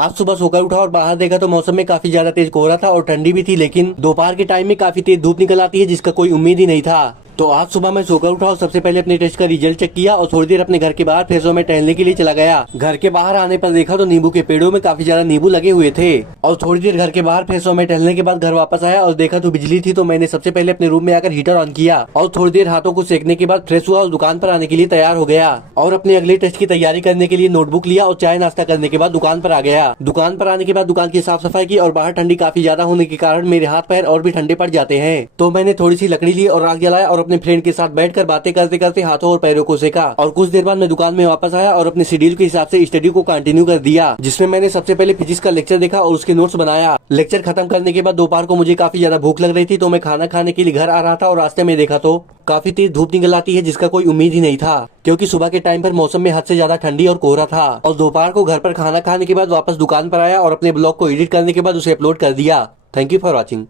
आज सुबह सोकर उठा और बाहर देखा तो मौसम में काफी ज्यादा तेज कोहरा था और ठंडी भी थी, लेकिन दोपहर के टाइम में काफी तेज धूप निकल आती है जिसका कोई उम्मीद ही नहीं था। तो आज सुबह मैं सोकर उठा और सबसे पहले अपने टेस्ट का रिजल्ट चेक किया और थोड़ी देर अपने घर के बाहर फ्रेशो में टहलने के लिए चला गया। घर के बाहर आने पर देखा तो नींबू के पेड़ों में काफी ज्यादा नींबू लगे हुए थे और थोड़ी देर घर के बाहर फ्रेशो में टहलने के बाद घर वापस आया और देखा तो बिजली थी। तो मैंने सबसे पहले अपने रूम में आकर हीटर ऑन किया और थोड़ी देर हाथों को सेकने के बाद फ्रेश हुआ और दुकान पर आने के लिए तैयार हो गया और अपने अगले टेस्ट की तैयारी करने के लिए नोटबुक लिया और चाय नाश्ता करने के बाद दुकान पर आ गया। दुकान पर आने के बाद दुकान की साफ सफाई की और बाहर ठंडी काफी ज्यादा होने के कारण मेरे हाथ पैर और भी ठंडे पड़ जाते हैं। तो मैंने थोड़ी सी लकड़ी ली और आग जलाया और अपने फ्रेंड के साथ बैठकर बातें करते करते हाथों और पैरों को सेका और कुछ देर बाद मैं दुकान में वापस आया और अपने शेड्यूल के हिसाब से स्टडी को कंटिन्यू कर दिया, जिसमें मैंने सबसे पहले फिजिक्स का लेक्चर देखा और उसके नोट्स बनाया। लेक्चर खत्म करने के बाद दोपहर को मुझे काफी ज्यादा भूख लग रही थी, तो मैं खाना खाने के लिए घर आ रहा था और रास्ते में देखा तो काफी तेज धूप निकल आती है जिसका कोई उम्मीद ही नहीं था, क्योंकि सुबह के टाइम पर मौसम में हद से ज्यादा ठंडी और कोहरा था। और दोपहर को घर पर खाना खाने के बाद वापस दुकान पर आया और अपने ब्लॉग को एडिट करने के बाद उसे अपलोड कर दिया। Thank you for watching.